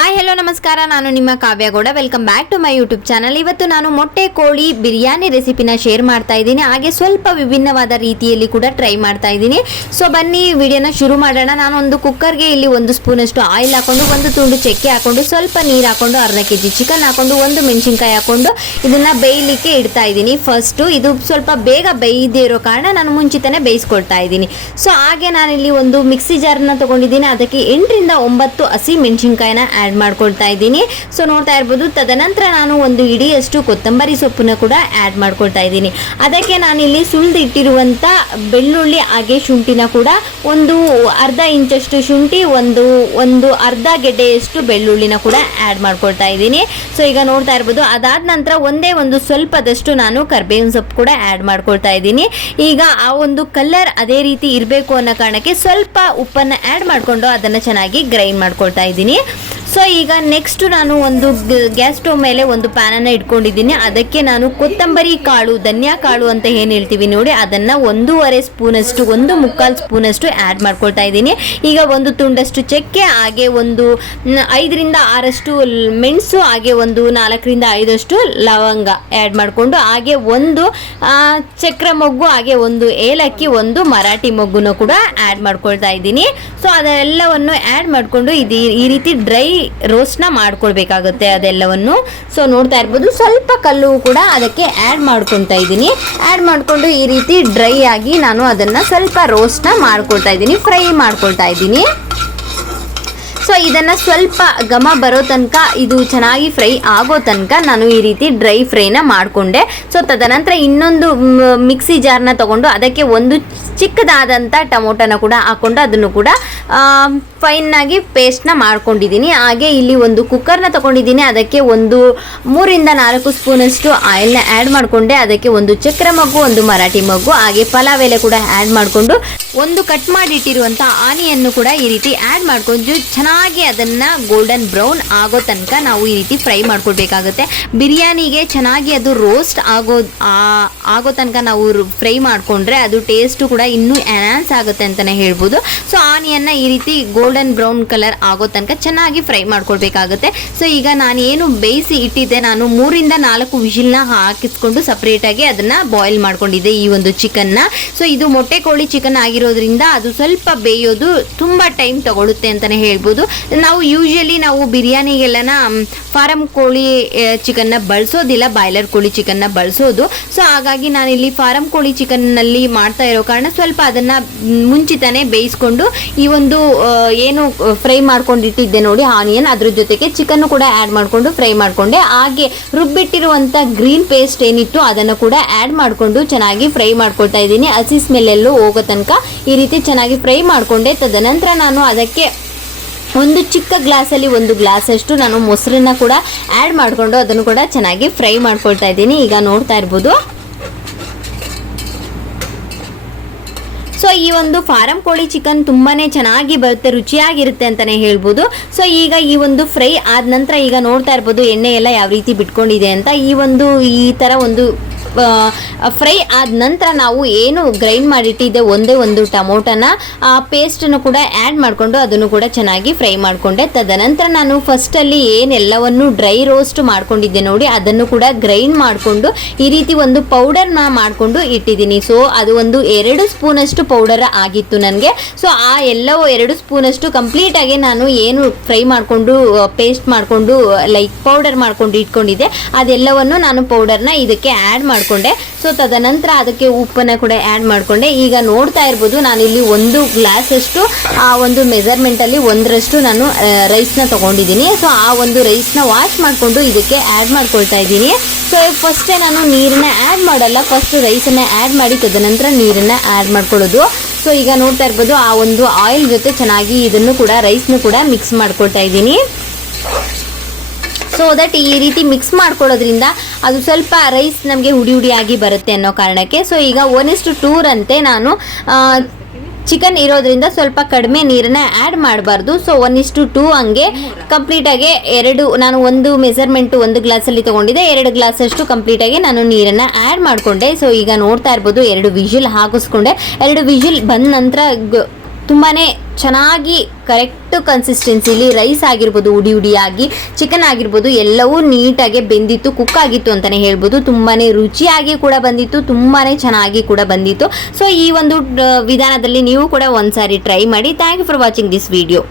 Hi hello ನಮಸ್ಕಾರ, ನಾನು ನಿಮ್ಮ Kavya Gowda. Welcome back to my YouTube channel. ಇವತ್ತು ನಾನು ಮೊಟ್ಟೆ ಕೋಳಿ ಬಿರಿಯಾನಿ ರೆಸಿಪಿನ ಶೇರ್ ಮಾಡ್ತಾ ಇದ್ದೀನಿ. ಹಾಗೆ ಸ್ವಲ್ಪ ವಿಭಿನ್ನವಾದ ರೀತಿಯಲ್ಲಿ ಕೂಡ ಟ್ರೈ ಮಾಡ್ತಾ ಇದ್ದೀನಿ. ಸೊ ಬನ್ನಿ ವಿಡಿಯೋನ ಶುರು ಮಾಡೋಣ. ನಾನು ಒಂದು ಕುಕ್ಕರ್ಗೆ ಇಲ್ಲಿ 1 ಸ್ಪೂನಷ್ಟು ಆಯಿಲ್ ಹಾಕೊಂಡು, 1 ತುಂಡು ಚಕ್ಕೆ ಹಾಕೊಂಡು, ಸ್ವಲ್ಪ ನೀರು ಹಾಕೊಂಡು, ಅರ್ಧ ಕೆಜಿ ಚಿಕನ್ ಹಾಕೊಂಡು, 1 ಮೆಣಸಿನ್ಕಾಯಿ ಹಾಕೊಂಡು ಇದನ್ನ ಬೇಯಲಿಕ್ಕೆ ಇಡ್ತಾ ಇದ್ದೀನಿ. ಫಸ್ಟು ಇದು ಸ್ವಲ್ಪ ಬೇಗ ಬೇಯದೇ ಇರೋ ಕಾರಣ ನಾನು ಮುಂಚಿತನೇ ಬೇಯಿಸ್ಕೊಳ್ತಾ ಇದ್ದೀನಿ. ಸೊ ಹಾಗೆ ನಾನಿಲ್ಲಿ ಒಂದು ಮಿಕ್ಸಿ ಜಾರ್ನ ತಗೊಂಡಿದ್ದೀನಿ. ಅದಕ್ಕೆ 8 ರಿಂದ 9 ಹಸಿ ಮೆಣಸಿನ್ಕಾಯಿನ ಆ್ಯಡ್ ಮಾಡ್ಕೊಳ್ತಾ ಇದ್ದೀನಿ. ಸೊ ನೋಡ್ತಾ ಇರ್ಬೋದು. ತದನಂತರ ನಾನು 1 ಹಿಡಿಯಷ್ಟು ಕೊತ್ತಂಬರಿ ಸೊಪ್ಪನ್ನ ಕೂಡ ಆ್ಯಡ್ ಮಾಡ್ಕೊಳ್ತಾ ಇದ್ದೀನಿ. ಅದಕ್ಕೆ ನಾನಿಲ್ಲಿ ಸುಳಿದಿಟ್ಟಿರುವಂಥ ಬೆಳ್ಳುಳ್ಳಿ ಹಾಗೆ ಶುಂಠಿನ ಕೂಡ ಒಂದು ಅರ್ಧ ಇಂಚಷ್ಟು ಶುಂಠಿ, ಒಂದು ಅರ್ಧ ಗೆಡ್ಡೆಯಷ್ಟು ಬೆಳ್ಳುಳ್ಳಿನ ಕೂಡ ಆ್ಯಡ್ ಮಾಡ್ಕೊಳ್ತಾ ಇದ್ದೀನಿ. ಸೊ ಈಗ ನೋಡ್ತಾ ಇರ್ಬೋದು. ಅದಾದ ನಂತರ ಒಂದು ಸ್ವಲ್ಪದಷ್ಟು ನಾನು ಕರ್ಬೇವಿನ ಸೊಪ್ಪು ಕೂಡ ಆ್ಯಡ್ ಮಾಡ್ಕೊಳ್ತಾ ಇದ್ದೀನಿ. ಈಗ ಆ ಒಂದು ಕಲರ್ ಅದೇ ರೀತಿ ಇರಬೇಕು ಅನ್ನೋ ಕಾರಣಕ್ಕೆ ಸ್ವಲ್ಪ ಉಪ್ಪನ್ನು ಆ್ಯಡ್ ಮಾಡಿಕೊಂಡು ಅದನ್ನು ಚೆನ್ನಾಗಿ ಗ್ರೈಂಡ್ ಮಾಡ್ಕೊಳ್ತಾ ಇದ್ದೀನಿ. ಸೊ ಈಗ ನೆಕ್ಸ್ಟ್ ನಾನು ಒಂದು ಗ್ಯಾಸ್ ಸ್ಟವ್ ಮೇಲೆ ಒಂದು ಪ್ಯಾನನ್ನು ಇಟ್ಕೊಂಡಿದ್ದೀನಿ. ಅದಕ್ಕೆ ನಾನು ಕೊತ್ತಂಬರಿ ಕಾಳು, ಧನಿಯಾ ಕಾಳು ಅಂತ ಏನು ಹೇಳ್ತೀವಿ ನೋಡಿ, ಅದನ್ನು 1.5 ಸ್ಪೂನಷ್ಟು, 1/4 ಸ್ಪೂನಷ್ಟು ಆ್ಯಡ್ ಮಾಡ್ಕೊಳ್ತಾ ಇದ್ದೀನಿ. ಈಗ 1 ತುಂಡಷ್ಟು ಚಕ್ಕೆ, ಹಾಗೆ 5 ರಿಂದ 6 ಮೆಣಸು, ಹಾಗೆ 4 ರಿಂದ 5 ಲವಂಗ ಆ್ಯಡ್ ಮಾಡಿಕೊಂಡು, ಹಾಗೆ 1 ಚಕ್ರ ಮೊಗ್ಗು, ಹಾಗೆ 1 ಏಲಕ್ಕಿ, 1 ಮರಾಠಿ ಮೊಗ್ಗುನ ಕೂಡ ಆ್ಯಡ್ ಮಾಡ್ಕೊಳ್ತಾ ಇದ್ದೀನಿ. ಸೊ ಅದೆಲ್ಲವನ್ನು ಆ್ಯಡ್ ಮಾಡಿಕೊಂಡು ಈ ರೀತಿ ಡ್ರೈ ರೋಸ್ಟ್ನ ಮಾಡ್ಕೊಳ್ಬೇಕಾಗುತ್ತೆ ಅದೆಲ್ಲವನ್ನು. ಸೊ ನೋಡ್ತಾ ಇರ್ಬೋದು. ಸ್ವಲ್ಪ ಕಲ್ಲು ಕೂಡ ಅದಕ್ಕೆ ಆ್ಯಡ್ ಮಾಡ್ಕೊತಾ ಇದ್ದೀನಿ. ಆ್ಯಡ್ ಮಾಡಿಕೊಂಡು ಈ ರೀತಿ ಡ್ರೈ ಆಗಿ ನಾನು ಅದನ್ನು ಸ್ವಲ್ಪ ರೋಸ್ಟ್ನ ಮಾಡ್ಕೊಳ್ತಾ ಇದ್ದೀನಿ, ಫ್ರೈ ಮಾಡ್ಕೊಳ್ತಾ ಇದ್ದೀನಿ. ಸೊ ಇದನ್ನು ಸ್ವಲ್ಪ ಘಮ ಬರೋ ತನಕ, ಇದು ಚೆನ್ನಾಗಿ ಫ್ರೈ ಆಗೋ ತನಕ ನಾನು ಈ ರೀತಿ ಡ್ರೈ ಫ್ರೈನ ಮಾಡಿಕೊಂಡೆ. ಸೊ ತದನಂತರ ಇನ್ನೊಂದು ಮಿಕ್ಸಿ ಜಾರ್ನ ತಗೊಂಡು ಅದಕ್ಕೆ 1 ಚಿಕ್ಕದಾದಂಥ ಟೊಮೊಟೊನ ಕೂಡ ಹಾಕ್ಕೊಂಡು ಅದನ್ನು ಕೂಡ ಫೈನಾಗಿ ಪೇಸ್ಟ್ನ ಮಾಡ್ಕೊಂಡಿದ್ದೀನಿ. ಹಾಗೆ ಇಲ್ಲಿ 1 ಕುಕ್ಕರ್ನ ತೊಗೊಂಡಿದ್ದೀನಿ. ಅದಕ್ಕೆ 3 ರಿಂದ 4 ಸ್ಪೂನಷ್ಟು ಆಯಿಲ್ನ ಆ್ಯಡ್ ಮಾಡಿಕೊಂಡೆ. ಅದಕ್ಕೆ 1 ಚಕ್ರ ಮೊಗ್ಗು, 1 ಮರಾಠಿ ಮೊಗ್ಗು, ಹಾಗೆ ಪಲಾವ್ ಎಲೆ ಕೂಡ ಆ್ಯಡ್ ಮಾಡಿಕೊಂಡು, 1 ಕಟ್ ಮಾಡಿಟ್ಟಿರುವಂಥ ಆನಿಯನ್ನು ಕೂಡ ಈ ರೀತಿ ಆ್ಯಡ್ ಮಾಡ್ಕೊಂಡು ಚೆನ್ನಾಗಿ ಅದನ್ನು ಗೋಲ್ಡನ್ ಬ್ರೌನ್ ಆಗೋ ತನಕ ನಾವು ಈ ರೀತಿ ಫ್ರೈ ಮಾಡ್ಕೊಳ್ಬೇಕಾಗುತ್ತೆ. ಬಿರಿಯಾನಿಗೆ ಚೆನ್ನಾಗಿ ಅದು ರೋಸ್ಟ್ ಆಗೋ ತನಕ ನಾವು ಫ್ರೈ ಮಾಡಿಕೊಂಡ್ರೆ ಅದು ಟೇಸ್ಟು ಕೂಡ ಇನ್ನೂ ಎನ್ಹಾನ್ಸ್ ಆಗುತ್ತೆ ಅಂತಲೇ ಹೇಳ್ಬೋದು. ಸೊ ಆನಿಯನ್ನ ಈ ರೀತಿ ಗೋಲ್ಡನ್ ಬ್ರೌನ್ ಕಲರ್ ಆಗೋ ತನಕ ಚೆನ್ನಾಗಿ ಫ್ರೈ ಮಾಡ್ಕೊಳ್ಬೇಕಾಗುತ್ತೆ. ಸೊ ಈಗ ನಾನು ಏನು ಬೇಯಿಸಿ ಇಟ್ಟಿದ್ದೆ, ನಾನು 3 ರಿಂದ 4 ವಿಷಿಲ್ನ ಹಾಕಿಸ್ಕೊಂಡು ಸಪ್ರೇಟಾಗಿ ಅದನ್ನು ಬಾಯ್ಲ್ ಮಾಡ್ಕೊಂಡಿದ್ದೆ ಈ ಒಂದು ಚಿಕನ್ನ. ಸೊ ಇದು ಮೊಟ್ಟೆ ಕೋಳಿ ಚಿಕನ್ ಆಗಿರೋದ್ರಿಂದ ಅದು ಸ್ವಲ್ಪ ಬೇಯೋದು ತುಂಬ ಟೈಮ್ ತಗೊಳುತ್ತೆ ಅಂತಲೇ ಹೇಳ್ಬೋದು. ನಾವು ಯೂಶಲಿ ಬಿರಿಯಾನಿಗೆಲ್ಲನ ಫಾರಂ ಕೋಳಿ ಚಿಕನ್ನ ಬಳಸೋದಿಲ್ಲ, ಬಾಯ್ಲರ್ ಕೋಳಿ ಚಿಕನ್ನ ಬಳಸೋದು. ಸೊ ಹಾಗಾಗಿ ನಾನಿಲ್ಲಿ ಫಾರಂ ಕೋಳಿ ಚಿಕನ್ನಲ್ಲಿ ಮಾಡ್ತಾ ಇರೋ ಕಾರಣ ಸ್ವಲ್ಪ ಅದನ್ನು ಮುಂಚಿತನೇ ಬೇಯಿಸ್ಕೊಂಡು ಈ ಒಂದು ಏನು ಫ್ರೈ ಮಾಡ್ಕೊಂಡಿಟ್ಟಿದ್ದೆ ನೋಡಿ ಆನಿಯನ್, ಅದ್ರ ಜೊತೆಗೆ ಚಿಕನ್ನು ಕೂಡ ಆ್ಯಡ್ ಮಾಡಿಕೊಂಡು ಫ್ರೈ ಮಾಡಿಕೊಂಡೆ. ಹಾಗೆ ರುಬ್ಬಿಟ್ಟಿರುವಂಥ ಗ್ರೀನ್ ಪೇಸ್ಟ್ ಏನಿತ್ತು ಅದನ್ನು ಕೂಡ ಆ್ಯಡ್ ಮಾಡಿಕೊಂಡು ಚೆನ್ನಾಗಿ ಫ್ರೈ ಮಾಡ್ಕೊಳ್ತಾ ಇದ್ದೀನಿ. ಹಸಿ ಸ್ಮೆಲ್ಲೆಲ್ಲೂ ಹೋಗೋ ತನಕ ಈ ರೀತಿ ಚೆನ್ನಾಗಿ ಫ್ರೈ ಮಾಡಿಕೊಂಡೆ. ತದನಂತರ ನಾನು ಅದಕ್ಕೆ ಒಂದು ಚಿಕ್ಕ ಗ್ಲಾಸಲ್ಲಿ 1 ಗ್ಲಾಸಷ್ಟು ನಾನು ಮೊಸರನ್ನ ಕೂಡ ಆ್ಯಡ್ ಮಾಡಿಕೊಂಡು ಅದನ್ನು ಕೂಡ ಚೆನ್ನಾಗಿ ಫ್ರೈ ಮಾಡ್ಕೊಳ್ತಾ ಇದ್ದೀನಿ. ಈಗ ನೋಡ್ತಾ ಇರ್ಬೋದು. ಸೊ ಈ ಒಂದು ಫಾರಂ ಕೋಳಿ ಚಿಕನ್ ತುಂಬಾ ಚೆನ್ನಾಗಿ ಬರುತ್ತೆ, ರುಚಿಯಾಗಿರುತ್ತೆ ಅಂತಲೇ ಹೇಳ್ಬೋದು. ಸೊ ಈಗ ಈ ಒಂದು ಫ್ರೈ ಆದ ನಂತರ ಈಗ ನೋಡ್ತಾ ಇರ್ಬೋದು ಎಣ್ಣೆ ಎಲ್ಲ ಯಾವ ರೀತಿ ಬಿಟ್ಕೊಂಡಿದೆ ಅಂತ. ಈ ಥರ ಒಂದು ಫ್ರೈ ಆದ ನಂತರ ನಾವು ಏನು ಗ್ರೈಂಡ್ ಮಾಡಿಟ್ಟಿದ್ದೆ ಒಂದು ಟೊಮೊಟೊನ ಆ ಪೇಸ್ಟನ್ನು ಕೂಡ ಆ್ಯಡ್ ಮಾಡಿಕೊಂಡು ಅದನ್ನು ಕೂಡ ಚೆನ್ನಾಗಿ ಫ್ರೈ ಮಾಡಿಕೊಂಡೆ. ತದನಂತರ ನಾನು ಫಸ್ಟಲ್ಲಿ ಏನೆಲ್ಲವನ್ನು ಡ್ರೈ ರೋಸ್ಟ್ ಮಾಡ್ಕೊಂಡಿದ್ದೆ ನೋಡಿ ಅದನ್ನು ಕೂಡ ಗ್ರೈಂಡ್ ಮಾಡಿಕೊಂಡು ಈ ರೀತಿ ಒಂದು ಪೌಡರ್ನ ಮಾಡಿಕೊಂಡು ಇಟ್ಟಿದ್ದೀನಿ. ಸೊ ಅದು 2 ಸ್ಪೂನಷ್ಟು ಪೌಡರ್ ಆಗಿತ್ತು ನನಗೆ. ಸೊ ಆ ಎಲ್ಲವೂ 2 ಸ್ಪೂನಷ್ಟು ಕಂಪ್ಲೀಟಾಗಿ ನಾನು ಏನು ಫ್ರೈ ಮಾಡಿಕೊಂಡು ಪೇಸ್ಟ್ ಮಾಡಿಕೊಂಡು ಲೈಕ್ ಪೌಡರ್ ಮಾಡ್ಕೊಂಡು ಇಟ್ಕೊಂಡಿದ್ದೆ ಅದೆಲ್ಲವನ್ನು ನಾನು ಪೌಡರ್ನ ಇದಕ್ಕೆ ಆ್ಯಡ್ ಮಾಡಿಕೊಂಡೆ. ಸೊ ತದನಂತರ ಅದಕ್ಕೆ ಉಪ್ಪನ್ನು ಕೂಡ ಆ್ಯಡ್ ಮಾಡಿಕೊಂಡೆ. ಈಗ ನೋಡ್ತಾ ಇರ್ಬೋದು ನಾನಿಲ್ಲಿ 1 ಗ್ಲಾಸಷ್ಟು ಒಂದು ಮೆಜರ್ಮೆಂಟಲ್ಲಿ 1ರಷ್ಟು ನಾನು ರೈಸ್ನ ತೊಗೊಂಡಿದ್ದೀನಿ. ಸೊ ಆ ಒಂದು ರೈಸ್ನ ವಾಶ್ ಮಾಡಿಕೊಂಡು ಇದಕ್ಕೆ ಆ್ಯಡ್ ಮಾಡ್ಕೊಳ್ತಾ ಇದ್ದೀನಿ. ಸೊ ಫಸ್ಟೇ ನಾನು ನೀರನ್ನ ಆ್ಯಡ್ ಮಾಡಲ್ಲ, ಫಸ್ಟ್ ರೈಸನ್ನು ಆ್ಯಡ್ ಮಾಡಿ ತದನಂತರ ನೀರನ್ನು ಆ್ಯಡ್ ಮಾಡ್ಕೊಳ್ಳೋದು. ಸೊ ಈಗ ನೋಡ್ತಾ ಇರ್ಬೋದು ಆ ಒಂದು ಆಯಿಲ್ ಜೊತೆ ಚೆನ್ನಾಗಿ ಇದನ್ನು ಕೂಡ ರೈಸ್ನು ಕೂಡ ಮಿಕ್ಸ್ ಮಾಡ್ಕೊಳ್ತಾ ಇದ್ದೀನಿ. ಸೊ ದಟ್ ಈ ರೀತಿ ಮಿಕ್ಸ್ ಮಾಡ್ಕೊಳ್ಳೋದ್ರಿಂದ ಅದು ಸ್ವಲ್ಪ ರೈಸ್ ನಮಗೆ ಹುಡಿ ಬರುತ್ತೆ ಅನ್ನೋ ಕಾರಣಕ್ಕೆ. ಸೊ ಈಗ 1:2 ಅಂತೆ ನಾನು ಚಿಕನ್ ಇರೋದ್ರಿಂದ ಸ್ವಲ್ಪ ಕಡಿಮೆ ನೀರನ್ನ ಆ್ಯಡ್ ಮಾಡಬಾರ್ದು. ಸೊ 1:2 ಹಂಗೆ ಕಂಪ್ಲೀಟಾಗಿ ನಾನು 1 ಮೆಜರ್ಮೆಂಟು 1 ಗ್ಲಾಸಲ್ಲಿ ತೊಗೊಂಡಿದ್ದೆ, 2 ಗ್ಲಾಸಷ್ಟು ಕಂಪ್ಲೀಟಾಗಿ ನಾನು ನೀರನ್ನು ಆ್ಯಡ್ ಮಾಡಿಕೊಂಡೆ. ಸೊ ಈಗ ನೋಡ್ತಾ ಇರ್ಬೋದು 2 ವಿಷಿಲ್ ಹಾಕಿಸ್ಕೊಂಡೆ. 2 ವಿಷಿಲ್ ಬಂದ ನಂತರ ತುಂಬಾ ಚೆನ್ನಾಗಿ ಕರೆಕ್ಟ್ ಕನ್ಸಿಸ್ಟೆನ್ಸಿಲಿ ರೈಸ್ ಆಗಿರ್ಬೋದು, ಉಡಿ ಉಡಿಯಾಗಿ, ಚಿಕನ್ ಆಗಿರ್ಬೋದು ಎಲ್ಲವೂ ನೀಟಾಗಿ ಬೆಂದಿತ್ತು, ಕುಕ್ ಆಗಿತ್ತು ಅಂತಲೇ ಹೇಳ್ಬೋದು. ತುಂಬಾ ರುಚಿಯಾಗಿ ಕೂಡ ಬಂದಿತ್ತು, ತುಂಬಾ ಚೆನ್ನಾಗಿ ಕೂಡ ಬಂದಿತ್ತು. ಸೊ ಈ ಒಂದು ವಿಧಾನದಲ್ಲಿ ನೀವು ಕೂಡ ಒಂದ್ಸಾರಿ ಟ್ರೈ ಮಾಡಿ. Thank you for watching this video.